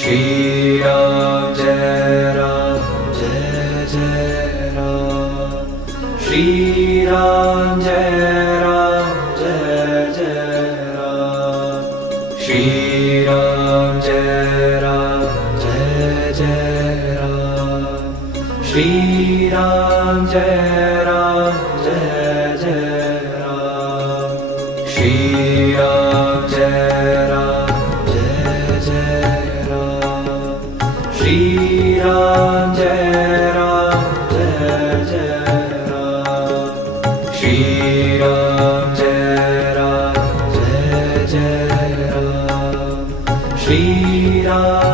Shri Ram Jai Ram Jai Jai Ram. Shri Ram Jai Ram Jai Jai Ram. Shri Ram Jai Ram Jai Jai Ram. Shri Ram Jai Ram Jai Jai Ram. Shri Ram Jai Ram Jai Jai Ram. Shri Ram Jai Ram Jai Jai Ram. Shri Ram Jai Ram Jai Jai Ram. Shri Ram